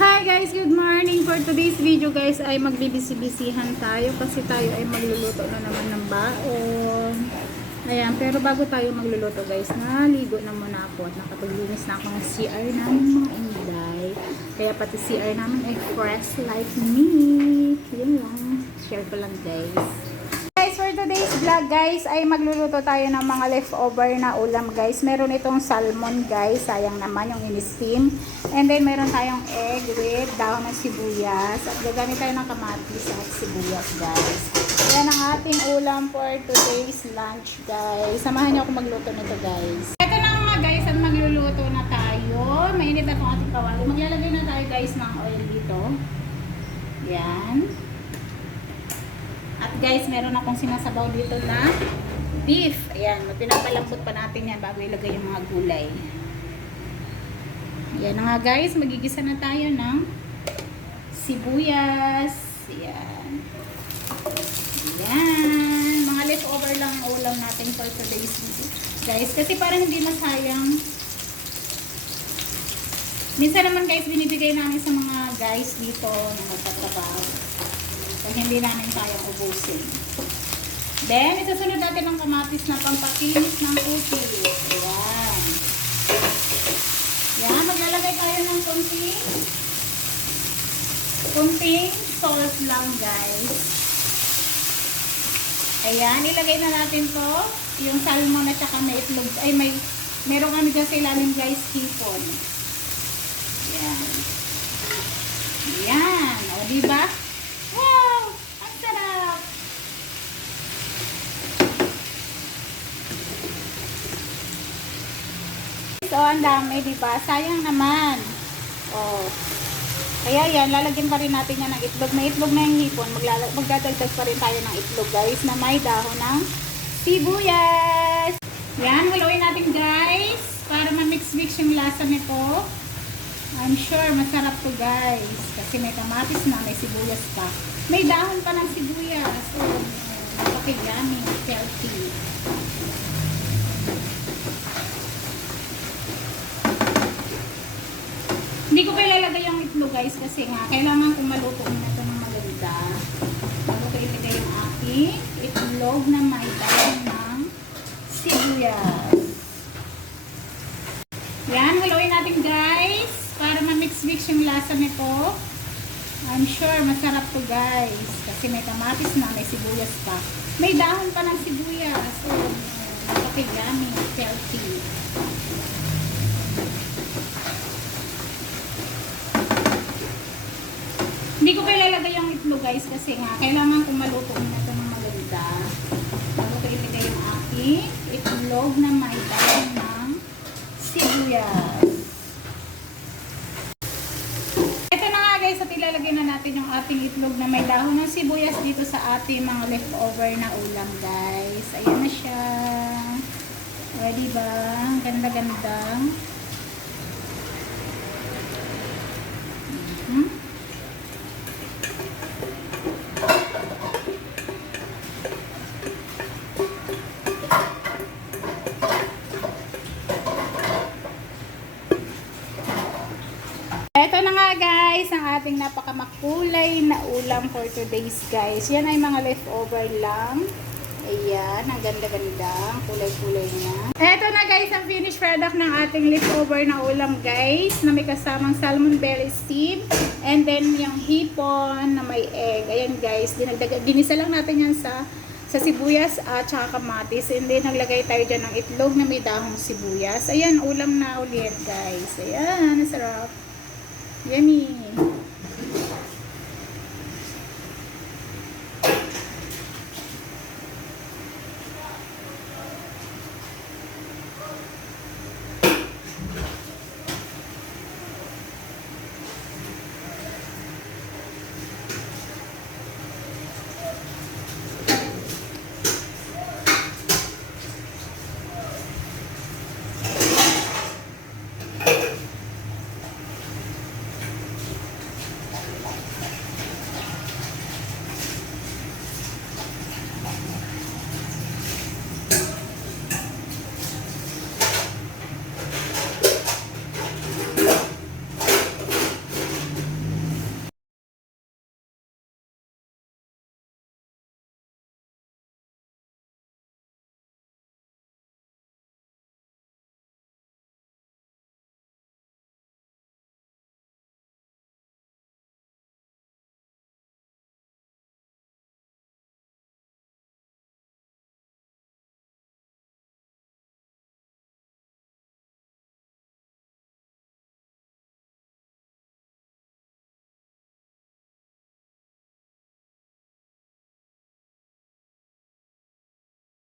Hi guys, good morning. For today's video guys ay magbibisi-bisihan tayo kasi tayo ay magluluto na naman ng baon. Ayan, pero bago tayo magluluto guys, naligo na muna ako at nakapaglinis na ako ng CR namin mga inday. Kaya pati CR namin ay fresh like me. Yun lang, share ko lang guys. For today's vlog guys ay magluluto tayo ng mga leftover na ulam guys. Meron itong salmon guys, sayang naman yung in-steam. And then meron tayong egg with dahon ng sibuyas at gagamit tayo ng kamatis at sibuyas guys. Yan ang ating ulam for today's lunch guys. Samahan niyo ako magluto nito guys. Ito na nga guys at magluluto na tayo. Mainit na itong ating kawali. Maglalagay na tayo guys ng oil dito. Yan. At guys, meron akong sinasabaw dito na beef. Ayan, pinapalambot pa natin yan bago ilagay yung mga gulay. Ayan na nga guys, magigisa na tayo ng sibuyas. Ayan. Ayan. Mga leftover lang ang ulam natin for today's video. Guys, kasi parang hindi masayang. Minsan naman guys, binibigay namin sa mga guys dito na magtatrabaho. Kaya hindi namin kayang ubusin. Then, isusunod natin ang kamatis na pampakinis ng kutis. Ayan. Ayan, maglalagay tayo ng kunting salt lang guys. Ayan, ilagay na natin to. Yung salmon at saka may itlog. Ay, merong ano dyan sa ilalim guys, hipon. Ayan. Ayan. O, diba? Wow! Ang sarap! So, ang dami, diba? Sayang naman. Oh. Kaya yan, lalagyan pa rin natin yan ng itlog. May itlog na yung hipon. Magdadagdag pa rin tayo ng itlog, guys, na may dahon ng sibuyas. Yan, haluin natin, guys, para ma-mix-mix yung lasa nito. I'm sure masarap to guys. Kasi may kamatis na, may sibuyas pa. May dahon pa ng sibuyas. So, napaka-yummy, healthy. Hindi ko pa ilalagay yung itlog guys kasi nga, kailangan kong maluto muna ito ng maganda. Bago ko ilagay yung aking itlog na may dahon ng sibuyas. Yan, haluin natin guys. Para ma-mix-mix yung lasa nito. I'm sure masarap to guys. Kasi may kamatis na, may sibuyas pa. May dahon pa ng sibuyas. So, napaka-yummy, healthy. Hindi ko pa ilalagay yung itlog guys kasi nga, kailangan kong maluto muna ito ng maganda. Bago ko ilagay yung aking itlog na may dahon ng sibuyas. At ilalagay na natin yung ating itlog na may dahon ng sibuyas dito sa ating mga leftover na ulam guys. Ayan na siya. O, diba? Ganda-ganda. Ito na nga guys, ang ating napakamakulay na ulam for today's guys. Yan ay mga leftover lang. Ayan, ang ganda-ganda. Kulay-kulay niya. Ito na guys, ang finished product ng ating leftover na ulam guys. Na may kasamang salmon belly steam. And then yung hipon na may egg. Ayan guys, ginisa lang natin yan sa sibuyas at saka kamatis. And then naglagay tayo dyan ng itlog na may dahong sibuyas. Ayan, ulam na ulit guys. Ayan, sarap. Yummy!